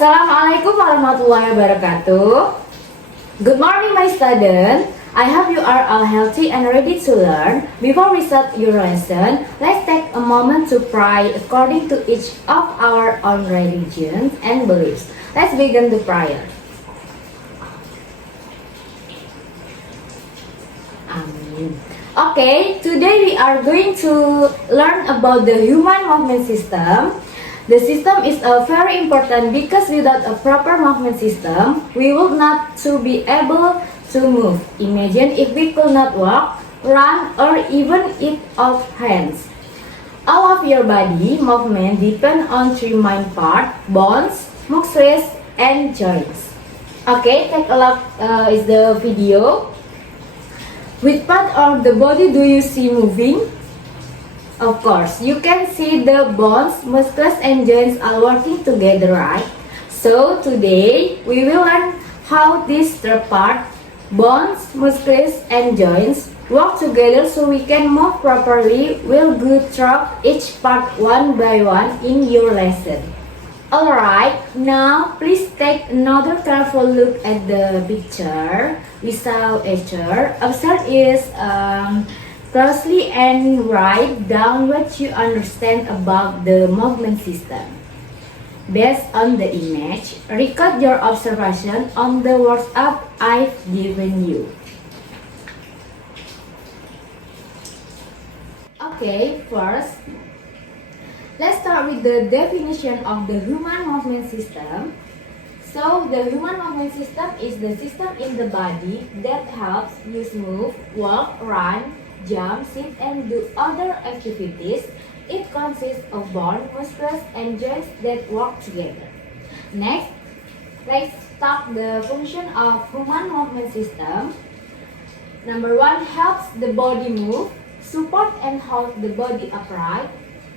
Assalamualaikum warahmatullahi wabarakatuh. Good morning, my student. I hope you are all healthy and ready to learn. Before we start your lesson, let's take a moment to pray according to each of our own religions and beliefs. Let's begin the prayer. Amin. Okay, today we are going to learn about the human movement system. The system is very important because without a proper movement system, we would not to be able to move. Imagine if we could not walk, run, or even eat of hands. All of your body movement depend on three main parts: bones, muscles, and joints. Okay, take a look is the video. Which part of the body do you see moving? Of course, you can see the bones, muscles, and joints are working together, right? So today, we will learn how these three parts, bones, muscles, and joints, work together so we can move properly. We'll go through each part one by one in your lesson. Alright, now please take another careful look at the picture. We saw a chair. Observe is closely and write down what you understand about the movement system. Based on the image, record your observation on the words I've given you. Okay, first, let's start with the definition of the human movement system. So, the human movement system is the system in the body that helps you move, walk, run, jump, sit, and do other activities. It consists of bones, muscles, and joints that work together. Next, let's talk the function of human movement system. Number one, helps the body move, support and hold the body upright,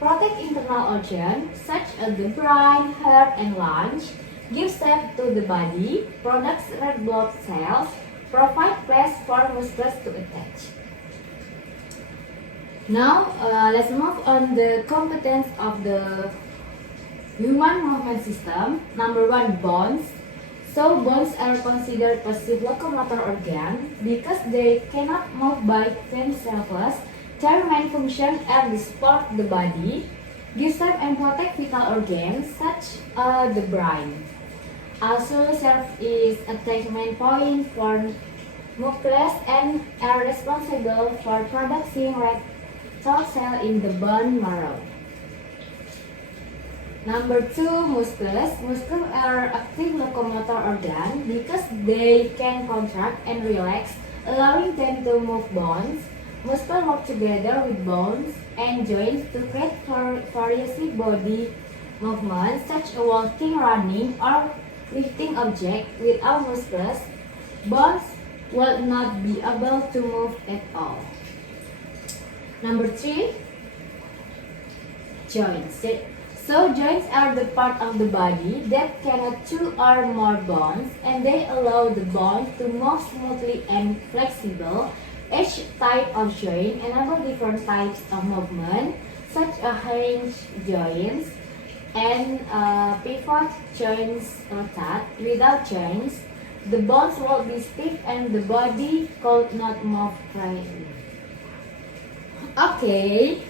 protect internal organs such as the brain, heart, and lungs, give shape to the body, products red blood cells, provide place for muscles to attach. Now, let's move on the competence of the human movement system. Number one, bones. So, bones are considered passive locomotor organ because they cannot move by themselves. Their main function are to support the body, give shape and protect vital organs such as the brain. Also serve as attachment point for nucleus and are responsible for producing red blood cell in the bone marrow. Number two, muscles. Muscles are active locomotor organ because they can contract and relax, allowing them to move bones. Muscles work together with bones and joints to create various body movements such as walking, running, or lifting objects. Without muscles, bones will not be able to move at all. Number three, joints. So joints are the part of the body that connect two or more bones, and they allow the bones to move smoothly and flexible. Each type of joint enable different types of movement, such as hinge joints and pivot joints that. Without joints, the bones will be stiff and the body could not move freely. Okay,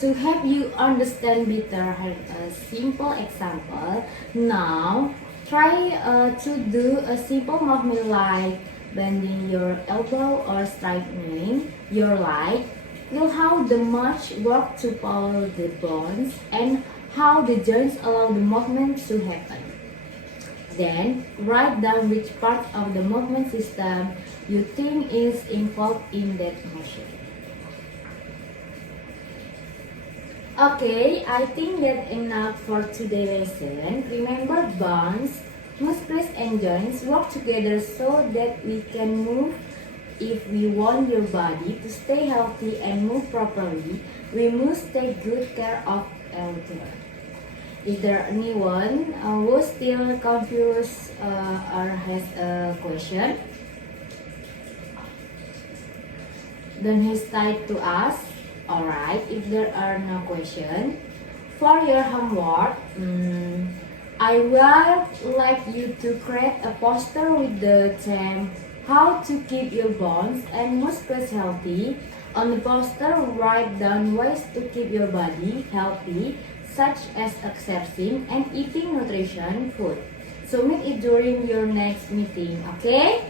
to help you understand better, a simple example. Now, try to do a simple movement like bending your elbow or straightening your leg. Feel how the muscles work to pull the bones and how the joints allow the movement to happen. Then, write down which part of the movement system you think is involved in that motion. Okay, I think that's enough for today's lesson. Remember, bones, muscles, and joints work together so that we can move. If we want your body to stay healthy and move properly, we must take good care of everything. If there anyone who is still confused or has a question, don't hesitate to ask. Alright, if there are no questions, for your homework, I would like you to create a poster with the theme How to keep your bones and muscles healthy. On the poster, write down ways to keep your body healthy, such as exercising and eating nutrition food. So meet it during your next meeting, okay?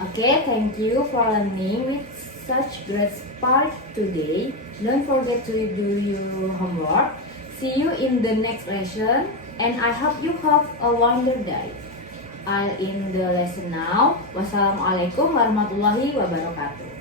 Okay, thank you for learning with such great spark today. Don't forget to do your homework. See you in the next lesson, and I hope you have a wonderful day. I'll end the lesson now. Wassalamualaikum warahmatullahi wabarakatuh.